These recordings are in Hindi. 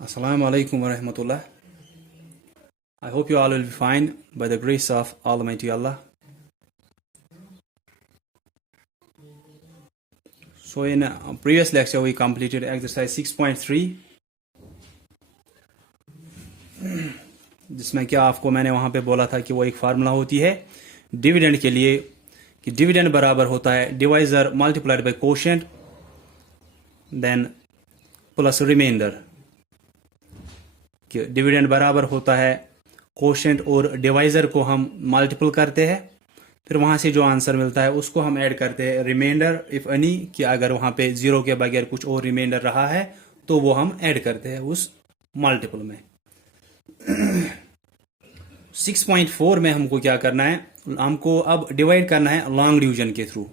Assalamu alaikum wa rahmatullah. I hope you all will be fine by the grace of Almighty Allah. So in a previous lecture we completed exercise 6.3 जिसमें क्या आपको मैंने वहाँ पे बोला था कि वो एक फार्मूला होती है डिविडेंड के लिए कि डिविडेंड बराबर होता है divisor multiplied by quotient then plus remainder कि डिविडेंड बराबर होता है कोशेंट और डिवाइजर को हम मल्टीपल करते हैं फिर वहाँ से जो आंसर मिलता है उसको हम ऐड करते हैं रिमाइंडर इफ एनी कि अगर वहाँ पे जीरो के बगैर कुछ और रिमाइंडर रहा है तो वो हम ऐड करते हैं उस मल्टीपल में 6.4 में हमको क्या करना है हमको अब डिवाइड करना है लॉन्ग डिवीजन के थ्रू।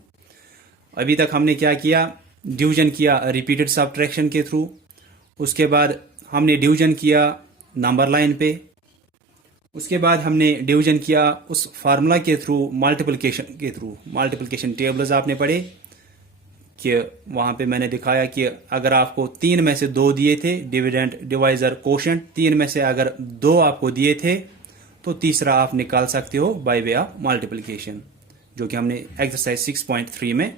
अभी तक हमने क्या किया डिवीजन किया रिपीटेड सब्ट्रैक्शन के थ्रू, उसके बाद हमने डिवीजन किया नंबर लाइन पे, उसके बाद हमने डिवीजन किया उस फार्मूला के थ्रू मल्टीप्लिकेशन के थ्रू। मल्टीप्लिकेशन टेबल्स आपने पढ़े कि वहाँ पे मैंने दिखाया कि अगर आपको 3 में से 2 दिए थे डिविडेंड डिवाइजर कोशेंट 3 में से अगर 2 आपको दिए थे तो तीसरा आप निकाल सकते हो बाय वे ऑफ मल्टीप्लिकेशन, जो कि हमने एक्सरसाइज 6.3 में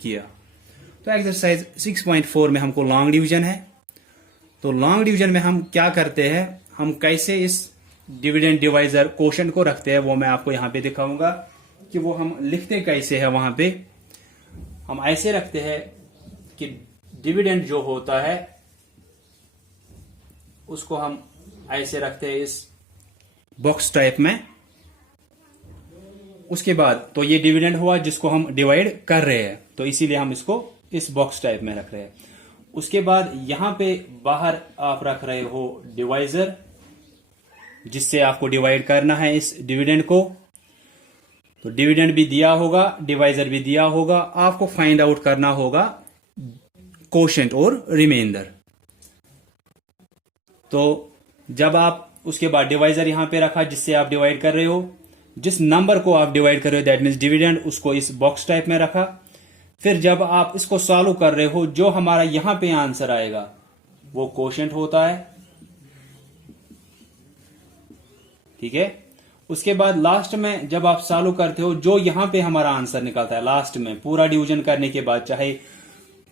किया। तो एक्सरसाइज 6.4 में हमको लॉन्ग डिवीजन है। तो लॉन्ग डिवीजन में हम क्या करते हैं, हम कैसे इस डिविडेंड डिवाइजर कोशेंट को रखते हैं वो मैं आपको यहाँ पे दिखाऊंगा कि वो हम लिखते कैसे है। वहां पे हम ऐसे रखते हैं कि डिविडेंड जो होता है उसको हम ऐसे रखते हैं इस बॉक्स टाइप में। उसके बाद तो ये डिविडेंड हुआ जिसको हम डिवाइड कर रहे हैं, तो इसीलिए हम इसको इस बॉक्स टाइप में रख रहे हैं। उसके बाद यहां पे बाहर आप रख रहे हो डिवाइजर जिससे आपको डिवाइड करना है इस डिविडेंड को। तो डिविडेंड भी दिया होगा डिवाइजर भी दिया होगा, आपको फाइंड आउट करना होगा कोशेंट और रिमाइंडर। तो जब आप उसके बाद डिवाइजर यहां पे रखा जिससे आप डिवाइड कर रहे हो, जिस नंबर को आप डिवाइड कर रहे हो दैट मीन्स डिविडेंड, उसको इस बॉक्स टाइप में रखा। फिर जब आप इसको सॉल्व कर रहे हो जो हमारा यहां पे आंसर आएगा वो कोशेंट होता है, ठीक है। उसके बाद लास्ट में जब आप सॉल्व करते हो जो यहां पे हमारा आंसर निकलता है लास्ट में पूरा डिवीजन करने के बाद, चाहे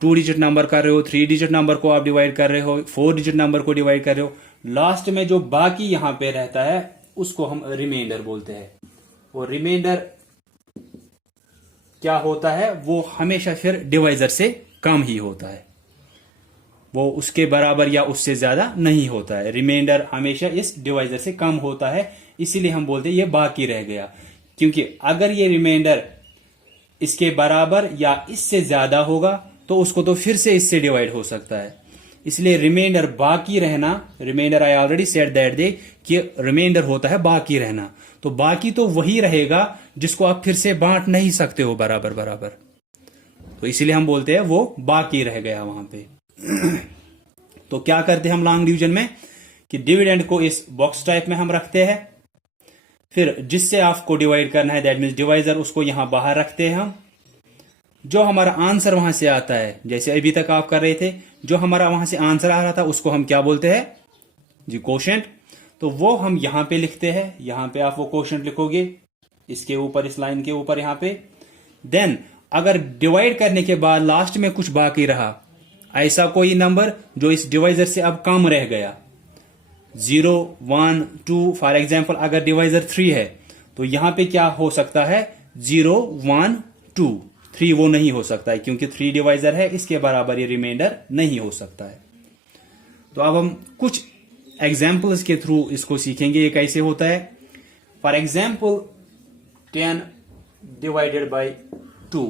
2 डिजिट नंबर कर रहे हो 3 डिजिट नंबर को आप डिवाइड कर रहे हो 4 डिजिट नंबर को डिवाइड कर रहे हो, लास्ट में जो बाकी यहां पे रहता है उसको हम रिमाइंडर बोलते हैं। वो रिमाइंडर क्या होता है, वो हमेशा फिर डिवाइजर से कम ही होता है, वो उसके बराबर या उससे ज्यादा नहीं होता है। रिमाइंडर हमेशा इस डिवाइजर से कम होता है, इसीलिए हम बोलते हैं ये बाकी रह गया। क्योंकि अगर ये रिमाइंडर इसके बराबर या इससे ज्यादा होगा तो उसको तो फिर से इससे डिवाइड हो सकता है, इसलिए रिमाइंडर बाकी रहना, remainder I already said that day कि रिमाइंडर होता है बाकी रहना। तो बाकी तो वही रहेगा जिसको आप फिर से बांट नहीं सकते हो बराबर बराबर, तो इसीलिए हम बोलते हैं वो बाकी रह गया वहां पे। तो क्या करते हैं हम लॉन्ग डिवीजन में कि डिविडेंड को इस बॉक्स टाइप में हम रखते हैं, फिर जिससे आपको डिवाइड करना है दैट मीन्स डिवाइजर उसको यहां बाहर रखते हैं हम। जो हमारा आंसर वहां से आता है जैसे अभी तक आप कर रहे थे, जो हमारा वहां से आंसर आ रहा था उसको हम क्या बोलते हैं जी कोशेंट। तो वो हम यहां पे लिखते हैं, यहां पे आप वो कोशेंट लिखोगे इसके ऊपर इस लाइन के ऊपर यहां पे। देन अगर डिवाइड करने के बाद लास्ट में कुछ बाकी रहा, ऐसा कोई नंबर जो इस डिवाइजर से अब कम रह गया 0 1 2 फॉर एग्जाम्पल अगर डिवाइजर 3 है तो यहां पे क्या हो सकता है 0 1 2 3 वो नहीं हो सकता है क्योंकि 3 डिवाइजर है, इसके बराबर ये रिमाइंडर नहीं हो सकता है। तो अब हम कुछ एग्जाम्पल्स के थ्रू इसको सीखेंगे ये कैसे होता है। फॉर एग्जाम्पल 10 डिवाइडेड बाय 2,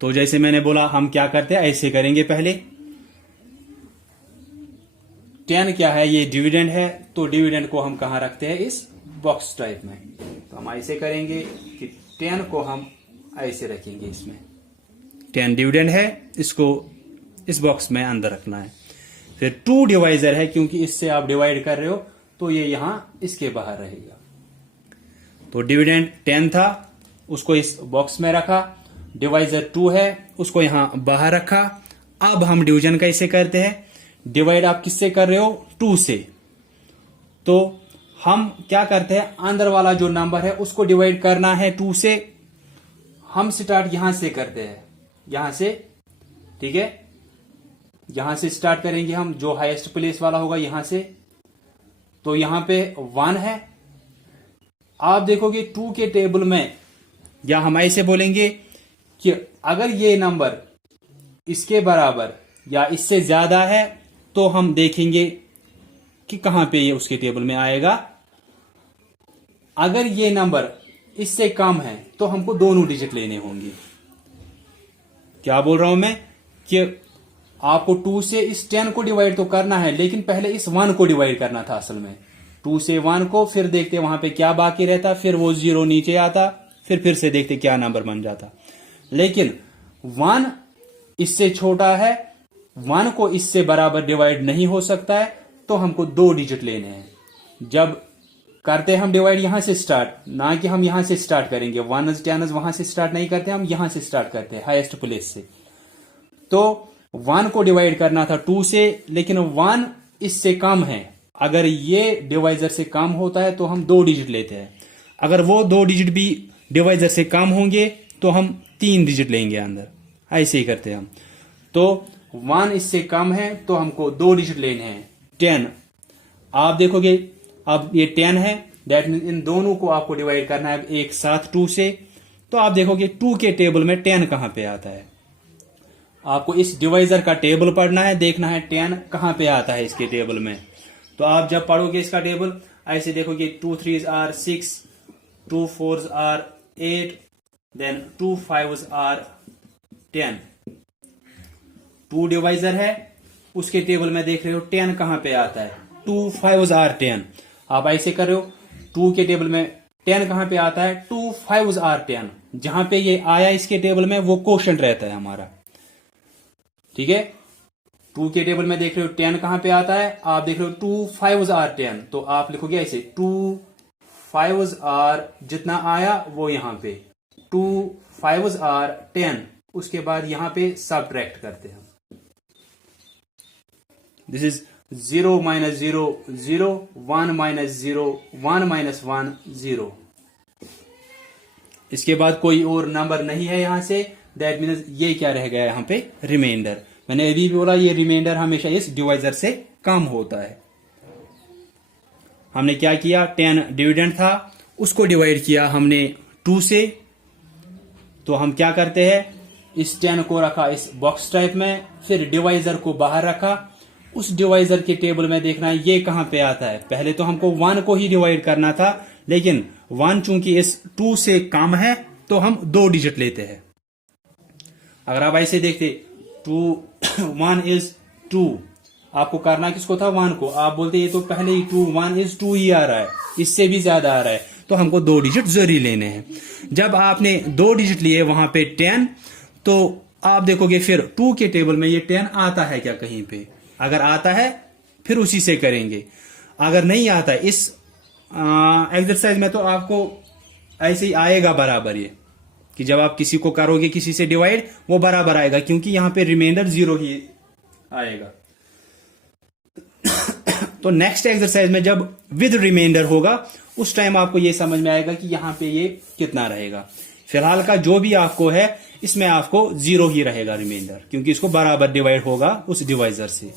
तो जैसे मैंने बोला हम क्या करते हैं ऐसे करेंगे। पहले 10 क्या है, ये डिविडेंड है, तो डिविडेंड को हम कहां रखते हैं इस बॉक्स टाइप में। तो हम ऐसे करेंगे कि 10 को हम ऐसे रखेंगे, इसमें 10 डिविडेंड है, इसको इस बॉक्स में अंदर रखना है। फिर 2 डिवाइजर है क्योंकि इससे आप डिवाइड कर रहे हो तो ये यहां इसके बाहर रहेगा। तो डिविडेंड 10 था उसको इस बॉक्स में रखा, डिवाइजर 2 है उसको यहां बाहर रखा। अब हम डिवीजन कैसे करते हैं, डिवाइड आप किससे कर रहे हो? 2 से। तो हम क्या करते हैं, अंदर वाला जो नंबर है उसको डिवाइड करना है 2 से। हम स्टार्ट यहां से करते हैं, यहां से, ठीक है, यहां से स्टार्ट करेंगे हम, जो हाईएस्ट प्लेस वाला होगा यहां से। तो यहां पे 1 है। आप देखोगे 2 के टेबल में, या हम ऐसे बोलेंगे कि अगर ये नंबर इसके बराबर या इससे ज्यादा है तो हम देखेंगे कि कहां पे ये उसके टेबल में आएगा। अगर ये नंबर इससे कम है तो हमको दोनों डिजिट लेने होंगे। क्या बोल रहा हूं मैं कि आपको 2 से इस 10 को डिवाइड तो करना है, लेकिन पहले इस 1 को डिवाइड करना था असल में। 2 से 1 को, फिर देखते वहां पे क्या बाकी रहता, फिर वो 0 नीचे आता, फिर से देखते क्या नंबर बन जाता। लेकिन 1 इससे छोटा है, 1 को इससे बराबर डिवाइड नहीं हो सकता है, तो हमको 2 डिजिट लेने हैं। जब करते हैं हम डिवाइड यहां से स्टार्ट, ना कि हम यहां से स्टार्ट करेंगे। 1 10 वहां से स्टार्ट नहीं करते, हम यहां से स्टार्ट करते हैं हाईएस्ट प्लेस से। तो 1 को डिवाइड करना था 2 से, लेकिन 1 इससे कम है। अगर ये डिवाइजर से कम होता है तो हम 2 डिजिट लेते हैं। अगर वो 2 डिजिट भी डिवाइजर से कम होंगे तो हम 3 डिजिट लेंगे अंदर। ऐसे ही करते हैं हम। तो 1 इससे कम है तो हमको 2 डिजिट लेने हैं। 10, आप देखोगे अब ये 10 है, दैट मीन इन दोनों को आपको डिवाइड करना है एक साथ 2 से। तो आप देखोगे 2 के टेबल में 10 कहां पे आता है। आपको इस डिवाइजर का टेबल पढ़ना है, देखना है 10 कहां पे आता है इसके टेबल में। तो आप जब पढ़ोगे इसका टेबल, ऐसे देखोगे 2 3s are 6, 2 4s are 8, then 2 5s are 10। 2 divisor है, उसके टेबल में देख रहे हो 10 कहां पे आता है, 2 5s आर 10। आप ऐसे कर रहे हो, 2 के टेबल में 10 कहां पे आता है, 2 5s आर 10। जहां पे ये आया इसके टेबल में वो क्वोशंट रहता है हमारा, ठीक है। 2 के टेबल में देख रहे हो 10 कहां पे आता है, आप देख रहे हो 2 5s आर 10। तो आप लिखोगे ऐसे 2 5s आर, जितना आया वो यहां पे 2 5s आर 10। उसके बाद यहां पे सबट्रैक्ट करते हैं। This is 0 - 0 0, 1 - 0 1 - 1 0। इसके बाद कोई और नंबर नहीं है यहां से, दैट मीन्स ये क्या रह गया यहां पे, रिमाइंडर। मैंने अभी भी बोला ये रिमाइंडर हमेशा इस डिवाइजर से कम होता है। हमने क्या किया, 10 डिविडेंड था, उसको डिवाइड किया हमने 2 से। तो हम क्या करते हैं, इस 10 को रखा इस बॉक्स टाइप में, फिर डिवाइजर को बाहर रखा। उस डिवाइजर के टेबल में देखना है ये कहां पे आता है। पहले तो हमको 1 को ही डिवाइड करना था, लेकिन 1 चूंकि इस 2 से कम है तो हम 2 डिजिट लेते हैं। अगर आप ऐसे देखते 2 1 इज 2, आपको करना किसको था, 1 को। आप बोलते ये तो पहले ही 2 1 इज 2 ही आ रहा है, इससे भी ज्यादा आ रहा है, तो हमको 2 डिजिट जरूरी लेने हैं। जब आपने 2 डिजिट लिए वहां पे 10, तो आप देखोगे फिर 2 के टेबल में ये 10 आता है क्या कहीं पे। अगर आता है फिर उसी से करेंगे, अगर नहीं आता है इस एक्सरसाइज में तो आपको ऐसे ही आएगा बराबर, ये कि जब आप किसी को करोगे किसी से डिवाइड वो बराबर आएगा, क्योंकि यहां पे रिमाइंडर 0 ही आएगा। तो नेक्स्ट एक्सरसाइज में जब विद रिमाइंडर होगा उस टाइम आपको ये समझ में आएगा कि यहां पे ये कितना रहेगा। फिलहाल का जो भी आपको है इसमें आपको 0 ही रहेगा रिमाइंडर, क्योंकि इसको बराबर डिवाइड होगा उस डिवाइजर से।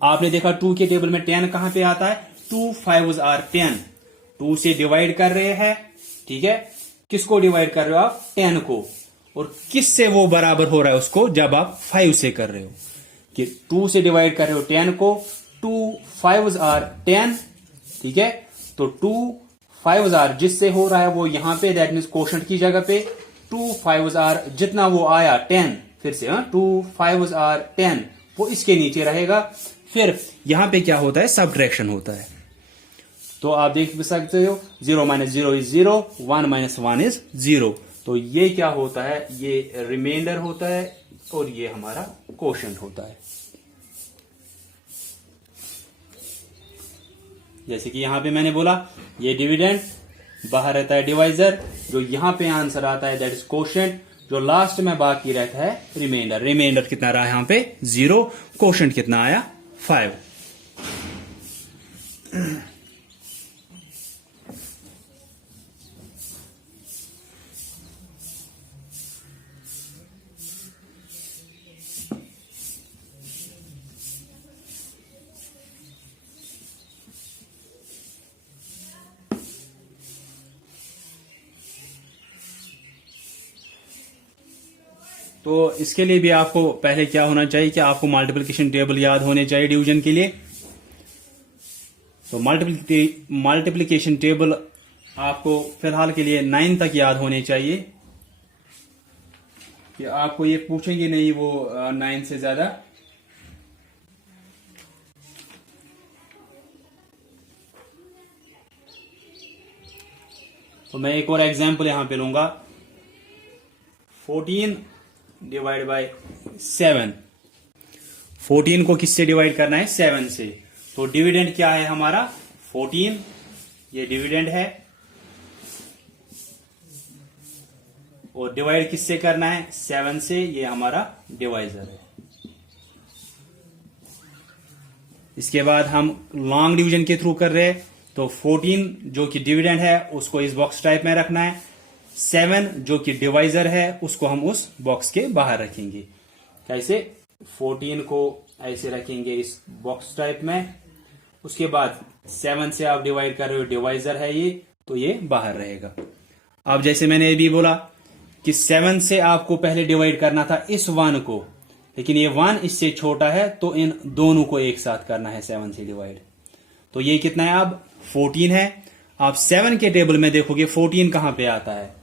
आपने देखा 2 के टेबल में 10 कहां पे आता है, 2 5s आर 10। 2 से डिवाइड कर रहे हैं, ठीक है। किसको डिवाइड कर रहे हो आप, 10 को। और किस से वो बराबर हो रहा है उसको, जब आप 5 से कर रहे हो, कि 2 से डिवाइड कर रहे हो 10 को, 2 5s आर 10, ठीक है। तो 2 5s आर जिससे हो रहा है वो यहां पे, दैट मीन्स क्वोशंट की जगह पे 2 5s आर जितना वो आया 10, फिर से 2 5s आर 10 वो इसके नीचे रहेगा। फिर यहां पे क्या होता है, सबट्रैक्शन होता है। तो आप देख सकते हो 0 - 0 इज 0, 1 - 1 इज 0। तो ये क्या होता है, ये रिमाइंडर होता है और ये हमारा क्वोशंट होता है। जैसे कि यहां पे मैंने बोला ये डिविडेंड, बाहर रहता है डिवाइजर, जो यहां पे आंसर आता है दैट इज क्वोशंट। जो लास्ट में बाकी रहता है रिमाइंडर। रिमाइंडर कितना रहा यहां पे 0, कोशेंट कितना आया 5। तो इसके लिए भी आपको पहले क्या होना चाहिए कि आपको मल्टीप्लिकेशन टेबल याद होने चाहिए डिवीजन के लिए। तो मल्टीप्लिकेशन टेबल आपको फिलहाल के लिए 9 तक याद होने चाहिए, कि आपको ये पूछेंगे नहीं वो 9 से ज्यादा। तो मैं एक और एग्जांपल यहां पे लूंगा, 14 डिवाइड बाय 7। 14 को किससे डिवाइड करना है 7 से। तो डिविडेंड क्या है हमारा 14, ये डिविडेंड है, और डिवाइड किससे करना है 7 से, ये हमारा डिवाइजर है। इसके बाद हम लॉन्ग डिवीजन के थ्रू कर रहे हैं, तो 14 जो कि डिविडेंड है उसको इस बॉक्स टाइप में रखना है, 7 जो कि डिवाइजर है उसको हम उस बॉक्स के बाहर रखेंगे। कैसे 14 को ऐसे रखेंगे इस बॉक्स टाइप में, उसके बाद 7 से आप डिवाइड कर रहे हो, डिवाइजर है ये, तो ये बाहर रहेगा। अब जैसे मैंने अभी बोला कि 7 से आपको पहले डिवाइड करना था इस 1 को, लेकिन ये 1 इससे छोटा है, तो इन दोनों को एक साथ करना है 7 से डिवाइड। तो ये कितना है अब 14 है। आप 7 के टेबल में देखोगे 14 कहां पे आता है,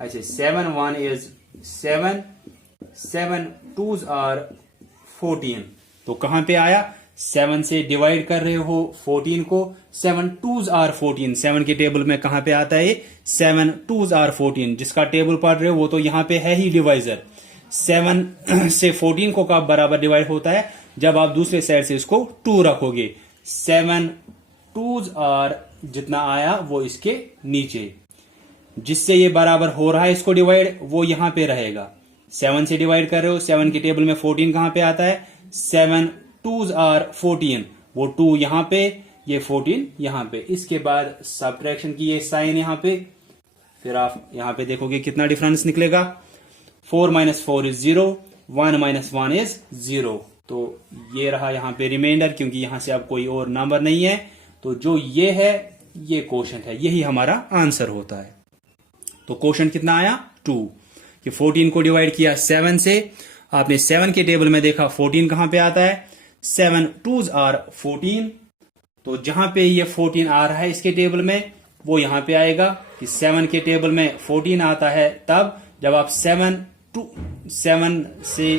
ऐसे 7 1 इज 7, 7 2s आर 14। तो कहां पे आया 7 से डिवाइड कर रहे हो 14 को, 7 2s आर 14। 7 के टेबल में कहां पे आता है 7 2s आर 14। जिसका टेबल पढ़ रहे हो वो तो यहां पे है ही डिवाइजर। 7 से 14 को कब बराबर डिवाइड होता है, जब आप दूसरे साइड से इसको 2 रखोगे। 7 2s आर जितना आया वो इसके नीचे, जिससे ये बराबर हो रहा है इसको डिवाइड, वो यहां पे रहेगा। 7 से डिवाइड कर रहे हो, 7 के टेबल में 14 कहां पे आता है, 7 2s आर 14, वो 2 यहां पे, ये 14 यहां पे। इसके बाद सब्ट्रैक्शन की ये साइन यहां पे, फिर आप यहां पे देखोगे कितना डिफरेंस निकलेगा, 4 - 4 इज 0, 1 - 1 इज 0। तो ये रहा यहां पे रिमाइंडर, क्योंकि यहां से अब कोई और नंबर नहीं है, तो जो ये है ये कोशेंट है, यही हमारा आंसर होता है। तो कोशेंट कितना आया 2, कि 14 को डिवाइड किया 7 से, आपने 7 के टेबल में देखा 14 कहां पे आता है, 7 2s आर 14। तो जहां पे ये 14 आ रहा है इसके टेबल में, वो यहां पे आएगा कि 7 के टेबल में 14 आता है तब जब आप 7 से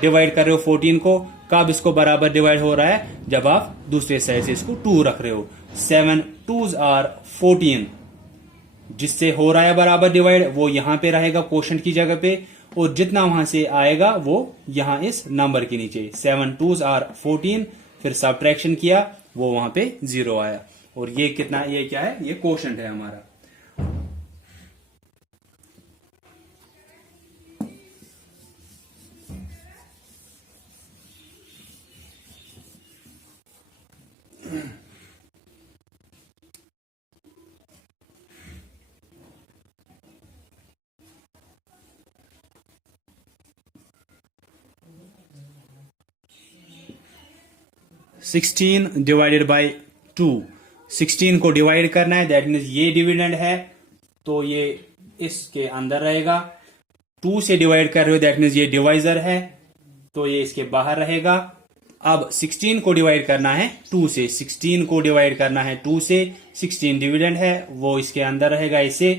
डिवाइड कर रहे हो 14 को। कब इसको बराबर डिवाइड हो रहा है, जब आप दूसरे साइड से इसको 2 रख रहे हो। 7 2s आर 14, जिससे हो रहा है बराबर डिवाइड, वो यहां पे रहेगा कोशेंट की जगह पे, और जितना वहां से आएगा वो यहां इस नंबर के नीचे। 7 2s आर 14, फिर सब्ट्रैक्शन किया, वो वहां पे 0 आया। और ये कितना, ये क्या है, ये कोशेंट है हमारा। सिक्सटीन डिवाइडेड बाई 2, 16 को डिवाइड करना है, दैट मीन्स ये डिविडेंड है, तो ये इसके अंदर रहेगा। 2 से डिवाइड कर रहे हो, दैट मीन्स ये डिवाइजर है, तो ये इसके बाहर रहेगा। अब 16 को डिवाइड करना है 2 से, 16 को डिवाइड करना है 2 से, 16 डिविडेंड है, वो इसके अंदर रहेगा ऐसे।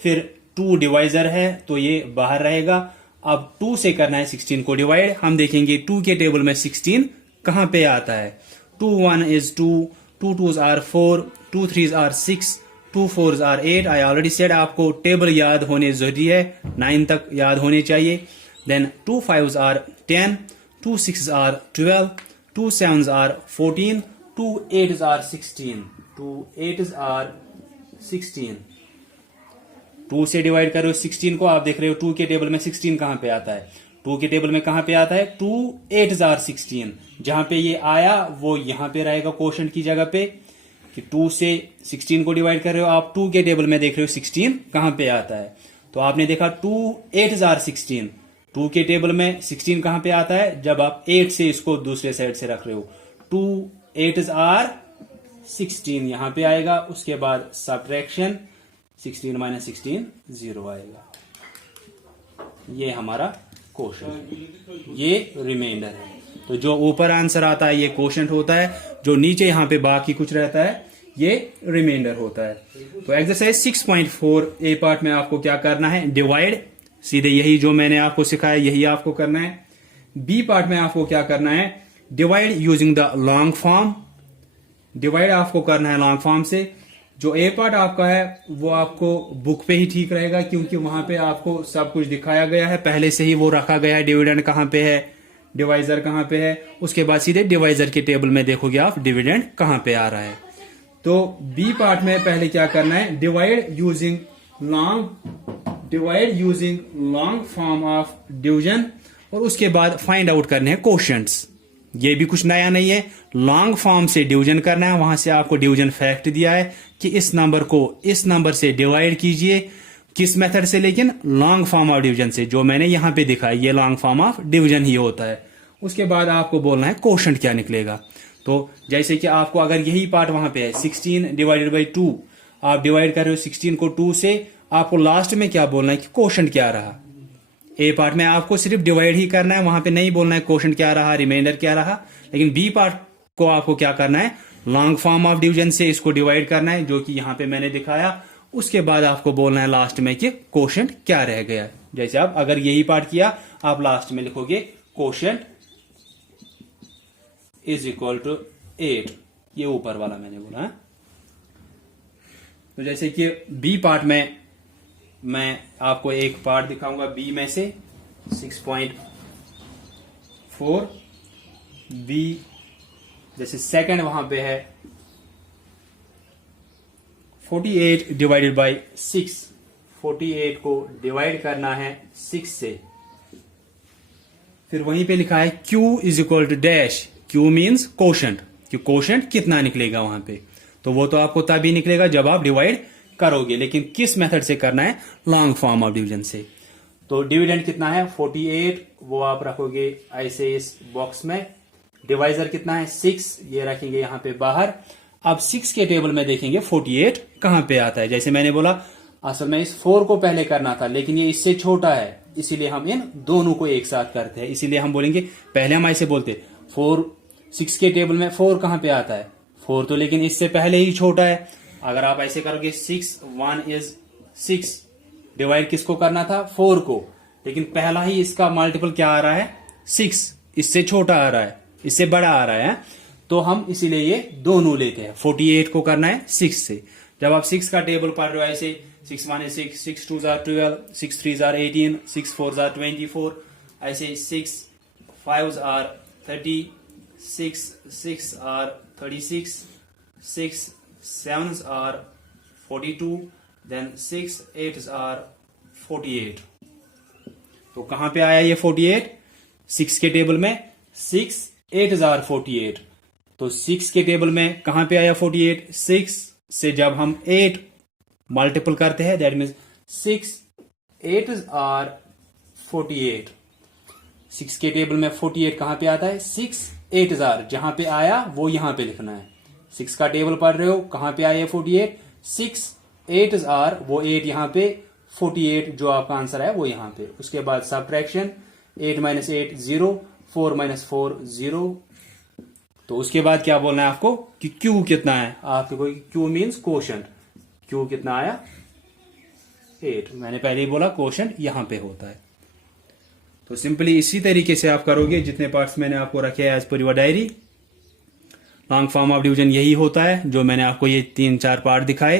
फिर 2 डिवाइजर है, तो ये बाहर रहेगा। अब 2 से करना है 16 को डिवाइड, हम देखेंगे 2 के टेबल में 16 कहां पे आता है। 2 1 is 2, 2 2s are 4, 2 3s are 6, 2 4s are 8। I already said आपको टेबल याद होने जरूरी है, 9 तक याद होने चाहिए। Then 2 5s are 10, 2 6s are 12, 2 7s are 14, 2 8s are 16, 2 8s are 16। 2 से डिवाइड कर रहे हो 16 को, आप देख रहे हो 2 के टेबल में 16 कहां पे आता है, 2 के टेबल में कहां पे आता है 2 8s are 16, जहां पे ये आया वो यहां पे रहेगा कोशेंट की जगह पे, कि 2 से 16 को डिवाइड कर रहे हो आप, 2 के टेबल में देख रहे हो 16 कहां पे आता है, तो आपने देखा 2 8s are 16, 2 के टेबल में 16 कहां पे आता है, जब आप 8 से इसको दूसरे साइड से रख रहे हो, 2 8s are 16 यहां पे आएगा, उसके बाद सब्ट्रैक्शन 16 माइनस 16 0 आएगा। ये हमारा कोशेंट, ये रिमाइंडर है। तो जो ऊपर आंसर आता है ये कोशेंट होता है, जो नीचे यहां पे बाकी कुछ रहता है ये रिमाइंडर होता है। तो एक्सरसाइज 6.4 ए पार्ट में आपको क्या करना है, डिवाइड, सीधे यही जो मैंने आपको सिखाया यही आपको करना है। बी पार्ट में आपको क्या करना है, divide using the long form, divide आपको करना है लॉन्ग फॉर्म से। जो ए पार्ट आपका है वो आपको बुक पे ही ठीक रहेगा, क्योंकि वहां पे आपको सब कुछ दिखाया गया है, पहले से ही वो रखा गया है, डिविडेंड कहां पे है, डिवाइजर कहां पे है, उसके बाद सीधे डिवाइजर के टेबल में देखोगे आप डिविडेंड कहां पे आ रहा है। तो बी पार्ट में पहले क्या करना है, divide using long form of division, और उसके बाद फाइंड आउट करने हैं कोशेंट्स। ये भी कुछ नया नहीं है, लॉन्ग फॉर्म से डिवीजन करना है, वहां से आपको डिवीजन फैक्ट दिया है कि इस नंबर को इस नंबर से डिवाइड कीजिए, किस मेथड से, लेकिन लॉन्ग फॉर्म ऑफ डिवीजन से, जो मैंने यहां पे दिखा ये लॉन्ग फॉर्म ऑफ डिवीजन ही होता है। उसके बाद आपको बोलना है कोशेंट क्या निकलेगा। तो जैसे कि आपको अगर यही पार्ट वहां पे है 16 डिवाइडेड बाई 2, आप डिवाइड कर रहे हो 16 को 2 से, आपको लास्ट में क्या बोलना है कि कोशेंट क्या रहा। ए पार्ट में आपको सिर्फ डिवाइड ही करना है, वहां पे नहीं बोलना है कोशेंट क्या रहा, रिमाइंडर क्या रहा। लेकिन बी पार्ट को आपको क्या करना है, लॉन्ग फॉर्म ऑफ डिवीजन से इसको डिवाइड करना है, जो कि यहां पे मैंने दिखाया। उसके बाद आपको बोलना है लास्ट में कि कोशेंट क्या रह गया। जैसे आप अगर यही पार्ट किया, आप लास्ट में लिखोगे कोशेंट इज इक्वल टू 8, ये ऊपर वाला मैंने बोला है। तो जैसे कि बी पार्ट में मैं आपको एक पार्ट दिखाऊंगा बी में से 6.4 बी, जैसे सेकंड वहां पे है 48 डिवाइडेड बाई 6, 48 को डिवाइड करना है 6 से। फिर वहीं पे लिखा है Q is equal to dash, Q means quotient, कि कोशेंट कितना निकलेगा वहां पे। तो वो तो आपको तभी निकलेगा जब आप डिवाइड करोगे, लेकिन किस मेथड से करना है, लॉन्ग फॉर्म ऑफ डिवीजन से। तो डिविडेंड कितना है 48, वो आप रखोगे ऐसे इस बॉक्स में। डिवाइजर कितना है 6, ये रखेंगे यहां पे बाहर। अब 6 के टेबल में देखेंगे 48 कहां पे आता है। जैसे मैंने बोला असल में इस 4 को पहले करना था, लेकिन ये इससे छोटा है, इसीलिए हम इन दोनों को एक साथ करते हैं। इसीलिए हम बोलेंगे, पहले हम ऐसे बोलते 6 के टेबल में 4 कहां पे आता है, 4 तो लेकिन इससे पहले ही छोटा है। अगर आप ऐसे करोगे 6 1 इज 6, डिवाइड किसको करना था 4 को, लेकिन पहला ही इसका मल्टीपल क्या आ रहा है 6, इससे छोटा आ रहा है, इससे बड़ा आ रहा है। तो हम इसीलिए ये दोनों लेते हैं। 48 को करना है 6 से। जब आप 6 का टेबल पढ़ रहे हो ऐसे 6 1 is 6, 6 2 are 12, 6 3 are 18, 6 4 are 24, ऐसे 6 5 are 30, 6 are 36, 6 7 are 42, then 6 8 are 48। तो कहां पे आया ये 48, 6 के टेबल में 6 8 are 48। तो 6 के टेबल में कहां पे आया 48, 6 से जब हम 8 मल्टीपल करते हैं, दैट मीन्स 6 8 are 48। 6 के टेबल में 48 कहां पे आता है, 6 8 are, जहां पे आया वो यहां पे लिखना है। 6 का टेबल पढ़ रहे हो, कहां पे आया 48, 6 8 are, वो 8 यहां पे, 48 जो आपका आंसर है वो यहां पे। उसके बाद सब्ट्रैक्शन 8 माइनस 8 0, 4 माइनस 4 0। तो उसके बाद क्या बोलना है आपको कि Q कितना है, आपके को Q मीन्स कोशेंट, Q कितना आया 8। मैंने पहले ही बोला कोशेंट यहां पे होता है। तो सिंपली इसी तरीके से आप करोगे जितने पार्ट्स मैंने आपको रखे हैं as per your diary. Long form of division यही होता है, जो मैंने आपको ये 3-4 पार्ट दिखाए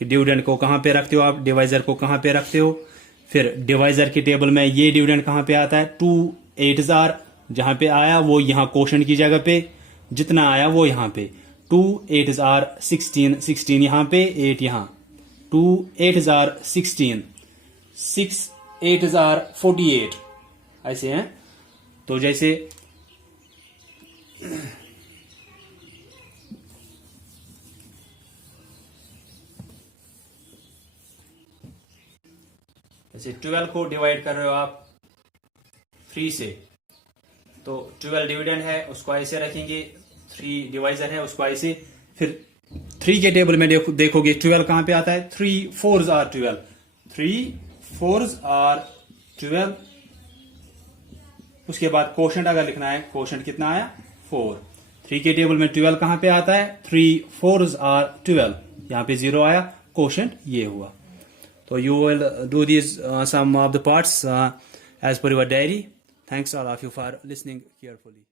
कि डिविडेंड को कहां पे रखते हो आप, डिवाइजर को कहां पे रखते हो। फिर डिवाइजर के टेबल में ये डिविडेंड कहां पे आता है, 2 8 are, जहां पे आया वो यहां कोशेंट की जगह पे, जितना आया वो यहां पे। 2 8 are 16, 16 यहां पे, 8 यहां। 2 8s are 16, 6 8s are 48, ऐसे हैं। तो जैसे जैसे 12 को डिवाइड कर रहे हो आप 3 से, तो 12 डिविडेंड है उसको ऐसे रखेंगे, 3 डिवाइजर है उसको ऐसे, फिर 3 के टेबल में देखोगे 12 कहां पे आता है, 3 4s are 12, 3 4s are 12। उसके बाद कोशेंट अगर लिखना है, कोशेंट कितना आया 4। 3 के टेबल में 12 कहां पे आता है, 3 4s are 12, यहां पे 0 आया, कोशेंट ये हुआ। So you will do these some of the parts as per your diary. Thanks all of you for listening carefully.